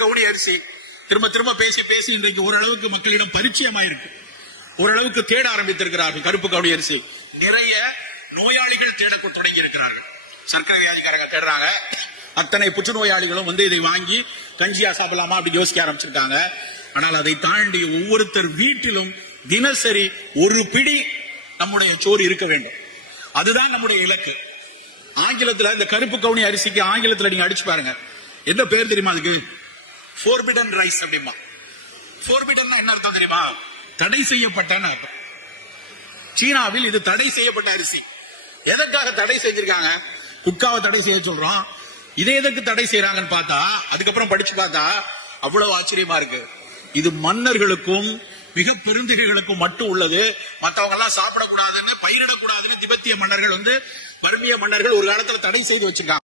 கவுனி அரிசி திரும்ப திரும்ப பேசி பேசி இன்றைக்கு ஓரளவுக்கு மக்களிடம் பரிச்சயமாயிருக்கு, ஓரளவுக்கு தேட ஆரம்பித்திருக்கிறார்கள். கருப்பு கவுனி அரிசி நிறைய நோயாளிகள் தேட தொடங்கி இருக்கிறார்கள். சர்க்கரை வியாதிக்காரங்க தேடுறாங்க. அத்தனை புற்றுநோயாளிகளும் இதை வாங்கி கஞ்சியா சாப்பிடலாமா அப்படி யோசிக்க ஆரம்பிச்சிருக்காங்க. ஆனால் அதை தாண்டி ஒவ்வொருத்தர் வீட்டிலும் தினசரி ஒரு பிடி நம்முடைய சோறு இருக்க வேண்டும். அதுதான் நம்முடைய இலக்கு. ஆங்கிலத்துல இந்த கருப்பு கவுனி அரிசிக்கு ஆங்கிலத்துல நீங்க அடிச்சு பாருங்க, என்ன பேர் தெரியுமா? அதுக்கு ஃபோர்பிடன் ரைஸ் அப்படிமா. ஃபோர்பிடன் என்ன அர்த்தம் தெரியுமா? தடை செய்யப்பட்ட அர்த்தம். சீனாவில் இது தடை செய்யப்பட்ட அரிசி. எதற்காக தடை செஞ்சிருக்காங்க? குட்காவை தடை செய்ய சொல்றோம், இதை எதற்கு தடை செய்யறாங்கன்னு பார்த்தா, அதுக்கப்புறம் படிச்சு பார்த்தா அவ்வளவு ஆச்சரியமா இருக்கு. இது மன்னர்களுக்கும் மிக பெருந்தகைகளுக்கும் மட்டும் உள்ளது. மற்றவங்க எல்லாம் சாப்பிடக்கூடாதுன்னு, பயிரிடக்கூடாதுன்னு திபெத்திய மன்னர்கள் பர்மிய மன்னர்கள் ஒரு காலத்துல தடை செய்து வச்சிருக்காங்க.